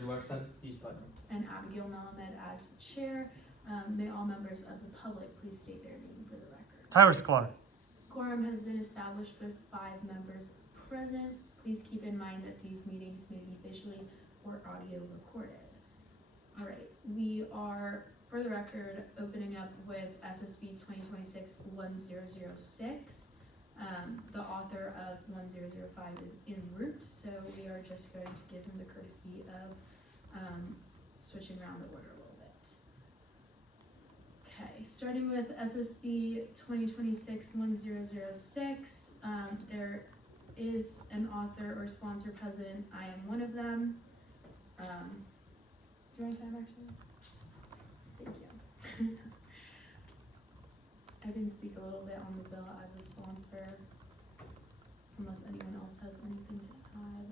Andrew Larson. Use Putnam. And Abigail Melamed as chair. May all members of the public please state their name for the record. Tyler Sklar. Quorum has been established with 5 members present. Please keep in mind that these meetings may be visually or audio recorded. All right, we are, for the record, opening up with SSB 2026-1006. The author of 1005 is en route, so we are just going to give him the courtesy of switching around the order a little bit. Okay, starting with SSB 2026-1006, there is an author or sponsor present. I am one of them. Do you want time actually? Thank you. I can speak a little bit on the bill as a sponsor, unless anyone else has anything to add.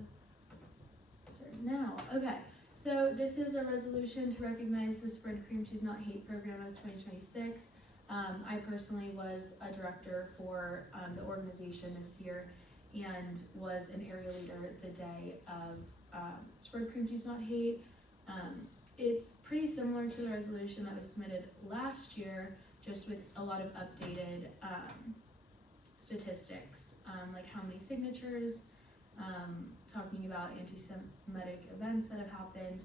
Starting now. Okay, so this is a resolution to recognize the Spread Cream Cheese Not Hate program of 2026. I personally was a director for the organization this year and was an area leader the day of Spread Cream Cheese Not Hate. It's pretty similar to the resolution that was submitted last year, just with a lot of updated statistics, like how many signatures, talking about anti-Semitic events that have happened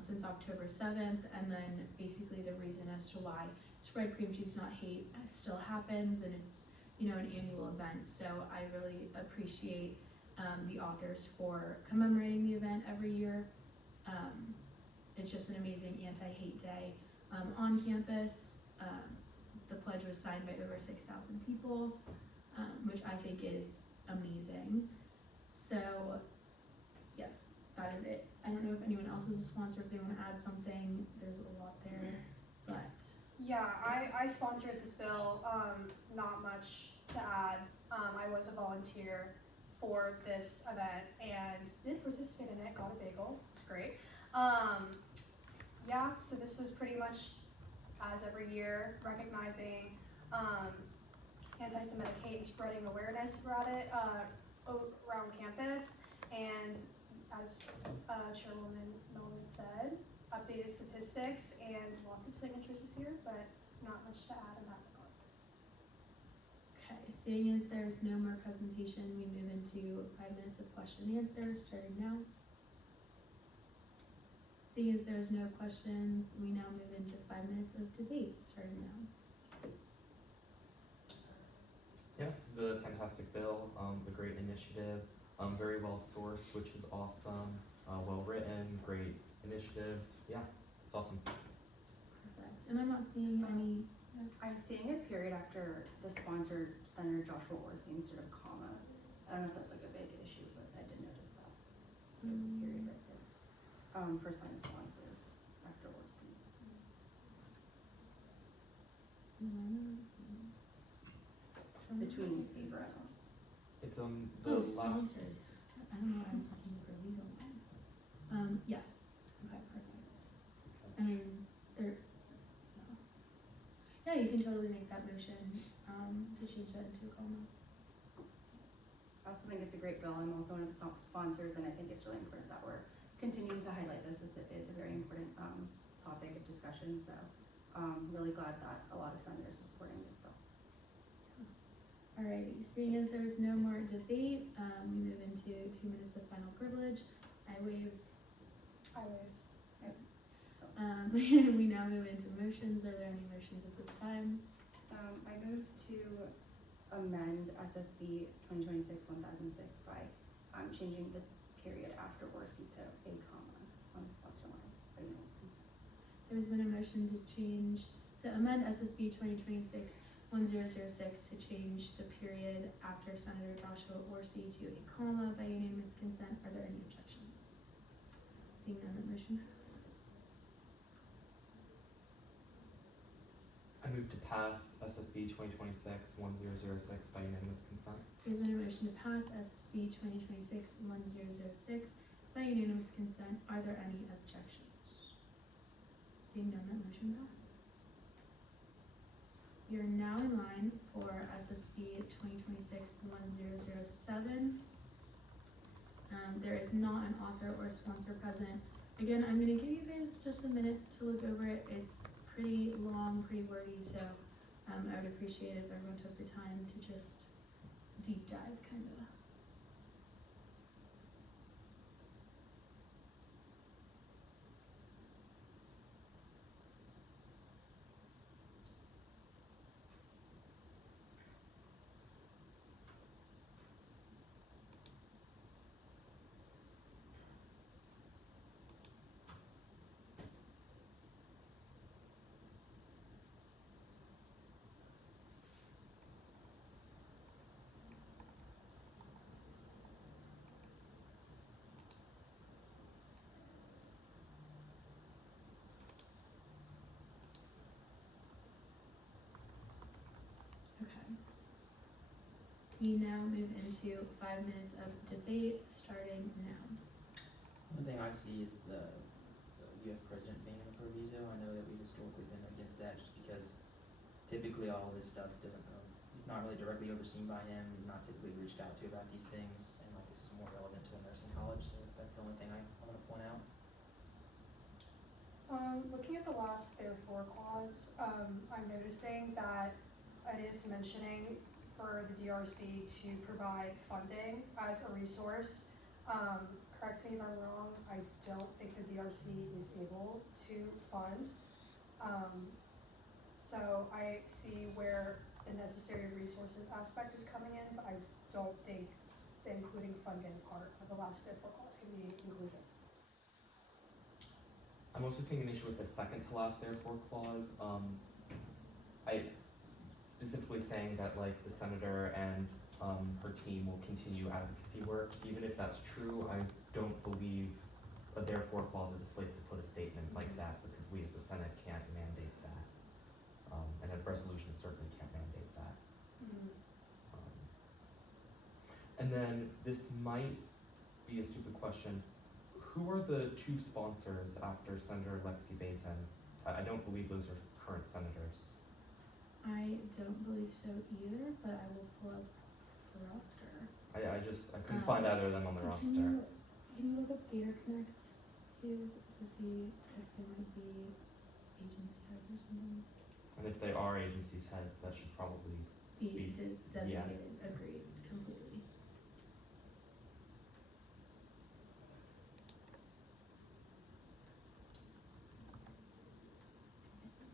since October 7th, and then basically the reason as to why Spread Cream Cheese Not Hate still happens, and it's, you know, an annual event. So I really appreciate the authors for commemorating the event every year. It's just an amazing anti-hate day on campus. The pledge was signed by over 6,000 people, which I think is amazing. So, yes, that is it. I don't know if anyone else is a sponsor, if they want to add something. There's a lot there, but... Yeah, I sponsored this bill. Not much to add. I was a volunteer for this event and did participate in it, got a bagel. It's great. Yeah, so this was pretty much, as every year, recognizing anti-Semitic hate and spreading awareness about it around campus. And as Chairwoman Melvin said, updated statistics and lots of signatures this year, but not much to add in that regard. Okay, seeing as there's no more presentation, we move into 5 minutes of question and answer, starting now. Seeing as there's no questions, we now move into 5 minutes of debate, starting now. Yeah, this is a fantastic bill, a great initiative, very well sourced, which is awesome, well written, great initiative. Yeah, it's awesome. Perfect. And I'm not seeing any. I'm seeing a period after the sponsor, Senator Joshua Orsi, instead of comma. I don't know if that's like a big issue, but I did notice that. There's a period right there. For some sponsors after Orsi. Between paper items. It's the sponsors. I don't know why I was looking for these on. Yes. Okay, perfect. I mean, they're. No. Yeah, you can totally make that motion to change that into a comma. I also think it's a great bill. I'm also one of the sponsors, and I think it's really important that we're continuing to highlight this, as it is a very important topic of discussion. So really glad that a lot of senators are supporting this bill. Alrighty, seeing as there's no more debate, we move into 2 minutes of final privilege. I waive. We now move into motions. Are there any motions at this time? I move to amend SSB 2026-1006 by changing the period after Orsi to a comma on the sponsor line by unanimous consent. There's been a motion to amend SSB 2026-1006 to change the period after Senator Joshua Orsi to a comma by unanimous consent. Are there any objections? Seeing none, the motion passes. I move to pass SSB 2026-1006 by unanimous consent. There's been a motion to pass SSB 2026-1006 by unanimous consent. Are there any objections? Seeing none, that motion passes. We are now in line for SSB 2026-1007. There is not an author or sponsor present. again, I'm gonna give you guys just a minute to look over it. It's pretty long, pretty wordy, so I would appreciate it if everyone took the time to just deep dive, kind of. Okay. We now move into 5 minutes of debate, starting now. One thing I see is the UF president being in the proviso. I know that we've historically been against that just because typically all of this stuff he's not really directly overseen by him. He's not typically reached out to about these things, and like this is more relevant to a nursing college, so that's the only thing I want to point out. Looking at the last therefore clause, I'm noticing that it is mentioning for the DRC to provide funding as a resource. Correct me if I'm wrong, I don't think the DRC is able to fund. So I see where the necessary resources aspect is coming in, but I don't think the including funding part of the last therefore clause can be included. I'm also seeing an issue with the second to last therefore clause. I specifically saying that like the senator and her team will continue advocacy work. Even if that's true, I don't believe a therefore clause is a place to put a statement like that because we as the Senate can't mandate that. And a resolution certainly can't mandate that. And then this might be a stupid question. Who are the two sponsors after Senator Lexi Bazin? I don't believe those are current senators. I don't believe so either, but I will pull up the roster. I couldn't find either of them on the roster. Can you look up Theater Connect's views to see if they might be agency heads or something? And if they are agencies heads, that should probably Be s- designated, agreed, completely.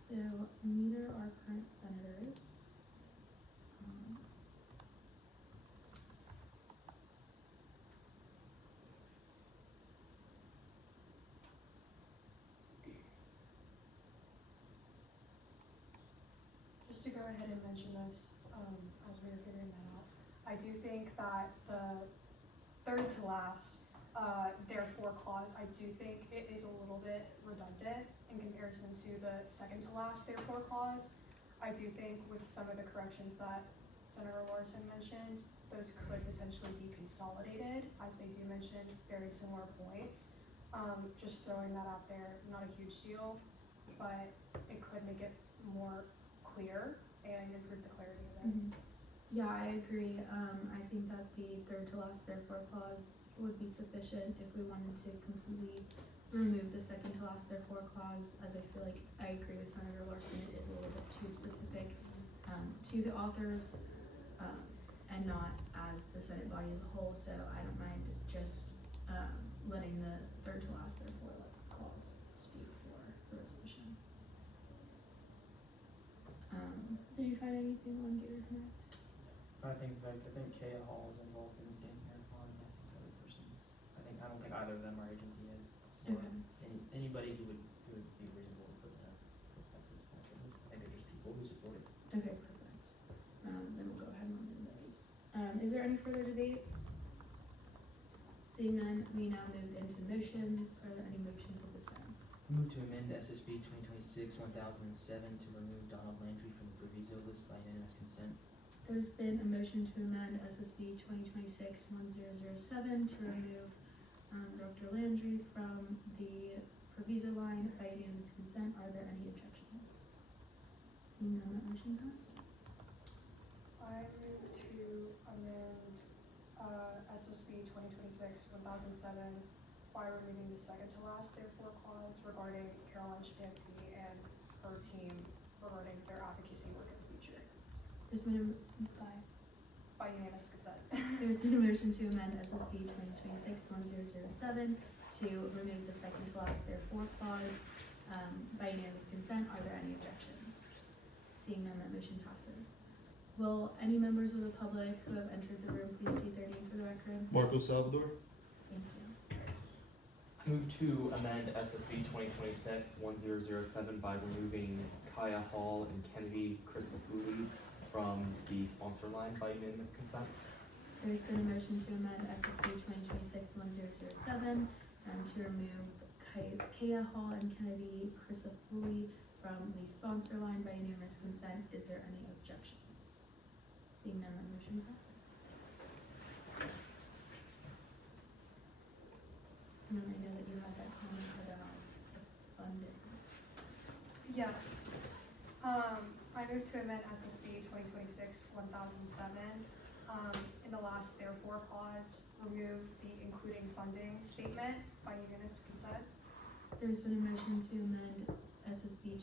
So neither are current senators. Just to go ahead and mention this, as we were figuring that out, I do think that the third to last, therefore clause, I do think it is a little bit redundant in comparison to the second to last therefore clause. I do think with some of the corrections that Senator Larson mentioned, those could potentially be consolidated, as they do mention very similar points. Just throwing that out there, not a huge deal, but it could make it more clear and improve the clarity of it. Yeah, I agree. I think that the third to last therefore clause would be sufficient if we wanted to completely remove the second to last therefore clause, as I feel like I agree with Senator Larson, it is a little bit too specific to the authors and not as the Senate body as a whole, so I don't mind just letting the third to last therefore clause speak for the resolution. Did you find anything on Gator Connect? I think Kaya Hall is involved in Dance Marathon, and I think other persons. I don't think either of them are agency heads. Or anybody who would be reasonable to put that principle. I think they're just people who support it. Okay, perfect. Then we'll go ahead and remove those. Is there any further debate? Seeing none, we now move into motions. Are there any motions at this time? Move to amend SSB 2026-1007 to remove Donald Landry from the proviso list by unanimous consent. There's been a motion to amend SSB 2026-1007 to remove Dr. Landry from the proviso line by unanimous consent. Are there any objections? Seeing none, that motion passes. I move to amend SSB 2026-1007 by removing the second to last therefore clause regarding Caroline Shapansky and her team regarding their advocacy work in the future There's been by unanimous consent. there's been a motion to amend SSB 2026-1007 to remove the second to last therefore clause, by unanimous consent. Are there any objections? Seeing none, that motion passes. Will any members of the public who have entered the room please state their name for the record? Marco Salvador. Thank you. Move to amend SSB 2026-1007 by removing Kaya Hall and Kennedy Christofouli from the sponsor line by unanimous consent. There's been a motion to amend SSB 2026-1007 to remove Kaya Hall and Kennedy Christofouli from the sponsor line by unanimous consent. Is there any objections? Seeing none, that motion passes. And then I know that you had that comment about the funding. Yes. I move to amend SSB 2026-1007. In the last therefore clause, remove the including funding statement by unanimous consent. There's been a motion to amend SSB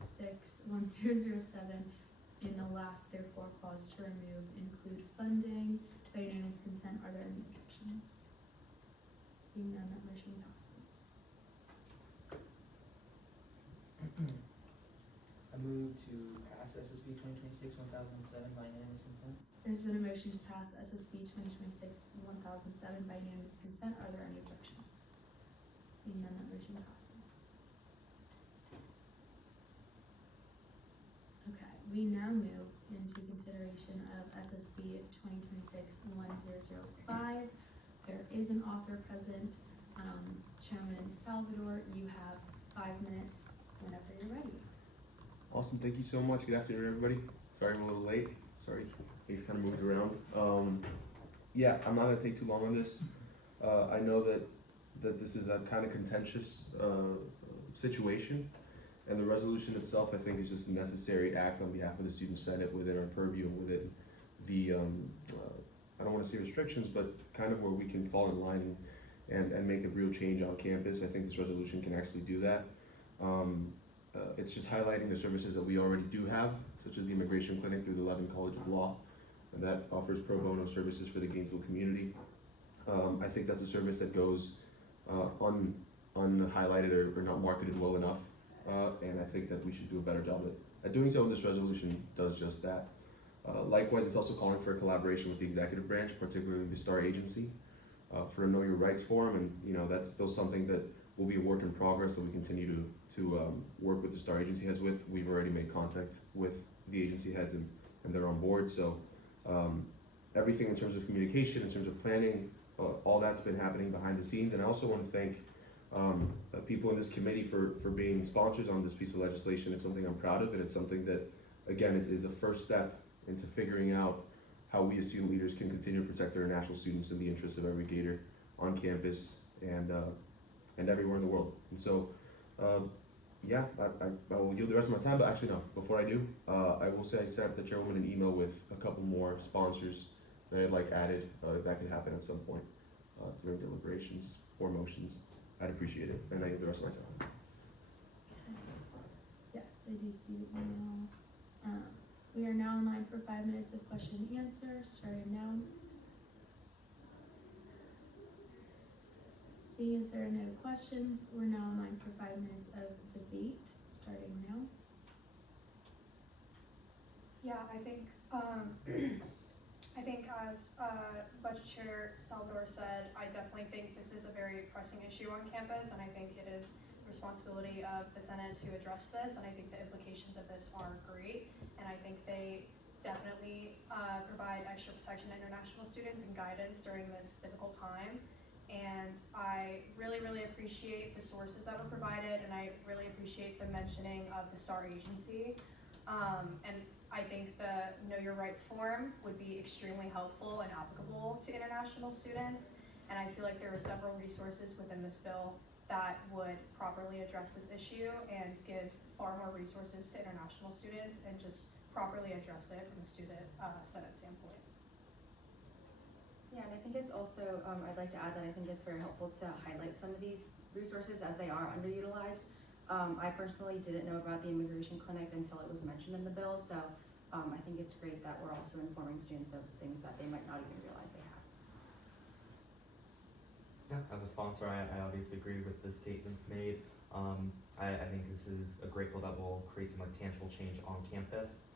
2026-1007 in the last therefore clause to remove include funding by unanimous consent. Are there any objections? Seeing none, that motion passes. I move to pass SSB 2026-1007 by unanimous consent. There's been a motion to pass SSB 2026-1007 by unanimous consent. Are there any objections? Seeing none, that motion passes. Okay, we now move into consideration of SSB 2026-1005. There is an author present. Chairman Salvador, you have 5 minutes whenever you're ready. Awesome, thank you so much. Good afternoon, everybody. Sorry I'm a little late. Sorry, things kind of moved around. Yeah, I'm not gonna take too long on this. I know that this is a kind of contentious situation, and the resolution itself, I think, is just a necessary act on behalf of the Student Senate within our purview and within the, I don't want to say restrictions, but kind of where we can fall in line and make a real change on campus. I think this resolution can actually do that. It's just highlighting the services that we already do have, such as the Immigration Clinic through the Levin College of Law, and that offers pro bono services for the Gainesville community. I think that's a service that goes unhighlighted or not marketed well enough, and I think that we should do a better job at doing so, and this resolution does just that. Likewise, it's also calling for a collaboration with the executive branch, particularly the STAR agency, for a Know Your Rights forum, and that's still something that will be a work in progress that we continue to work with the STAR agency heads with. We've already made contact with the agency heads and they're on board, so everything in terms of communication, in terms of planning, all that's been happening behind the scenes. And I also want to thank people in this committee for being sponsors on this piece of legislation. It's something I'm proud of, and it's something that, again, is a first step into figuring out how we as student leaders can continue to protect our international students in the interests of every Gator on campus and everywhere in the world. And so, yeah, I will yield the rest of my time, but actually no, before I do, I will say I sent the chairwoman an email with a couple more sponsors that I'd like added, if that could happen at some point during deliberations or motions. I'd appreciate it, and I yield the rest of my time. Okay. Yes, I do see the email. We are now in line for 5 minutes of question and answer, starting now. Seeing as there are no questions, we're now in line for 5 minutes of debate, starting now. Yeah, I think as Budget Chair Salvador said, I definitely think this is a very pressing issue on campus, and I think it is the responsibility of the Senate to address this, and I think the implications of this are great, and I think they definitely provide extra protection to international students and guidance during this difficult time. And I really, really appreciate the sources that were provided, and I really appreciate the mentioning of the STAR agency. And I think the Know Your Rights forum would be extremely helpful and applicable to international students. And I feel like there are several resources within this bill that would properly address this issue and give far more resources to international students and just properly address it from a student Senate standpoint. Yeah, and I think it's also, I'd like to add that I think it's very helpful to highlight some of these resources as they are underutilized. I personally didn't know about the immigration clinic until it was mentioned in the bill, so I think it's great that we're also informing students of things that they might not even realize they have. Yeah, as a sponsor, I obviously agree with the statements made. I think this is a great bill that will create some like tangible change on campus,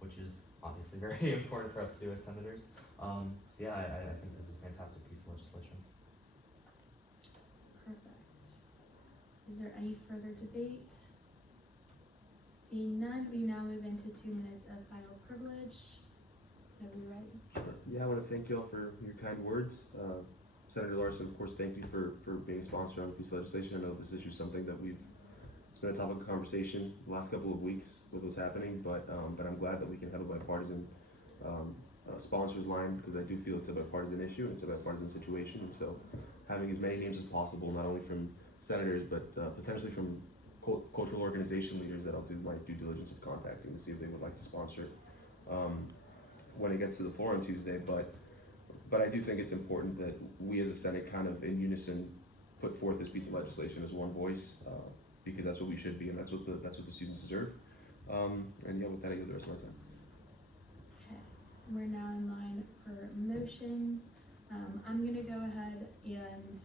which is obviously very important for us to do as senators. So yeah, I think this is a fantastic piece of legislation. Perfect. Is there any further debate? Seeing none, we now move into 2 minutes of final privilege. Are we ready? Sure. Yeah, I want to thank you all for your kind words. Senator Larson, of course, thank you for being a sponsor on the piece of legislation. I know this issue is something that it's been a topic of conversation the last couple of weeks with what's happening, but I'm glad that we can have a bipartisan sponsors line, because I do feel it's a bipartisan issue and it's a bipartisan situation, and so having as many names as possible, not only from senators, but potentially from cultural organization leaders that I'll do my due diligence of contacting to see if they would like to sponsor it when it gets to the floor on Tuesday. But I do think it's important that we as a Senate kind of in unison put forth this piece of legislation as one voice, because that's what we should be, and that's what the students deserve. And yeah, with that, I yield the rest of my time. Okay, we're now in line for motions. I'm gonna go ahead and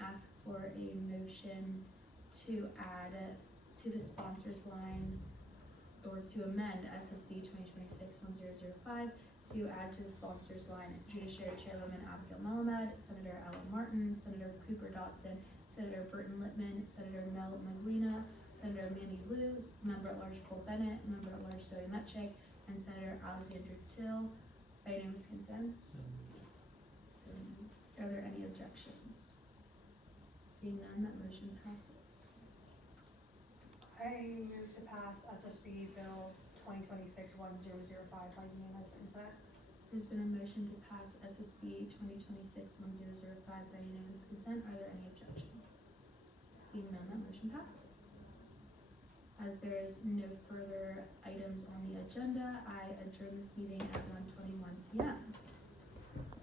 ask for a motion to add to the sponsors line, or to amend SSB 2026-1005 to add to the sponsors line Judiciary Chairwoman Abigail Malamed, Senator Ellen Martin, Senator Cooper Dotson, Senator Burton Lippman, Senator Mel Maguina, Senator Mandy Luz, Member at Large Cole Bennett, Member at Large Zoe Metchik, and Senator Alexandra Till. By unanimous consent. So, are there any objections? Seeing none, that motion passes. I move to pass SSB Bill 2026-1005 by unanimous consent. There's been a motion to pass SSB 2026-1005 by unanimous consent. Are there any objections? Seeing none, that motion passes. As there is no further items on the agenda, I adjourn this meeting at 1:21 p.m.